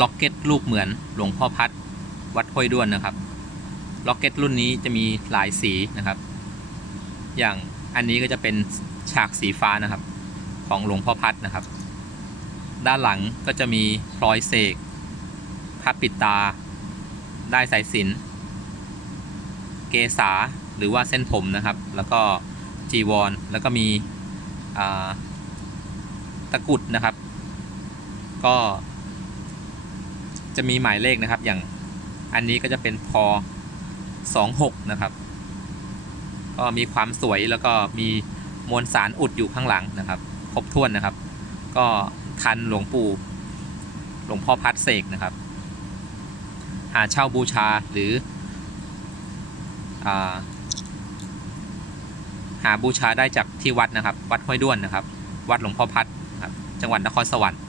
ล็อกเก็ตรูปเหมือนหลวงพ่อพัดวัดห้วยด้วนนะครับ ล็อกเก็ตรุ่นนี้จะมีหลายสีนะครับ อย่างอันนี้ก็จะเป็นฉากสีฟ้านะครับ ของหลวงพ่อพัดนะครับ ด้านหลังก็จะมีพลอยเสกผ้าปิดตา ได้สายสินเกษาหรือว่าเส้นผมนะครับ แล้วก็จีวร แล้วก็มีตะกุดนะครับ ก็ จะมีหมายเลขนะครับ อย่างอันนี้ก็จะเป็นพอ26นะครับ ก็มีความสวยแล้วก็มีมวลสารอุดอยู่ข้างหลังนะครับ ครบถ้วนนะครับ ก็ทันหลวงปู่หลวงพ่อพัดเสกนะครับ หาเช่าบูชาหรืออาหาบูชาได้จากที่วัดนะครับ วัดห้วยด้วนนะครับ วัดหลวงพ่อพัดครับจังหวัดนครสวรรค์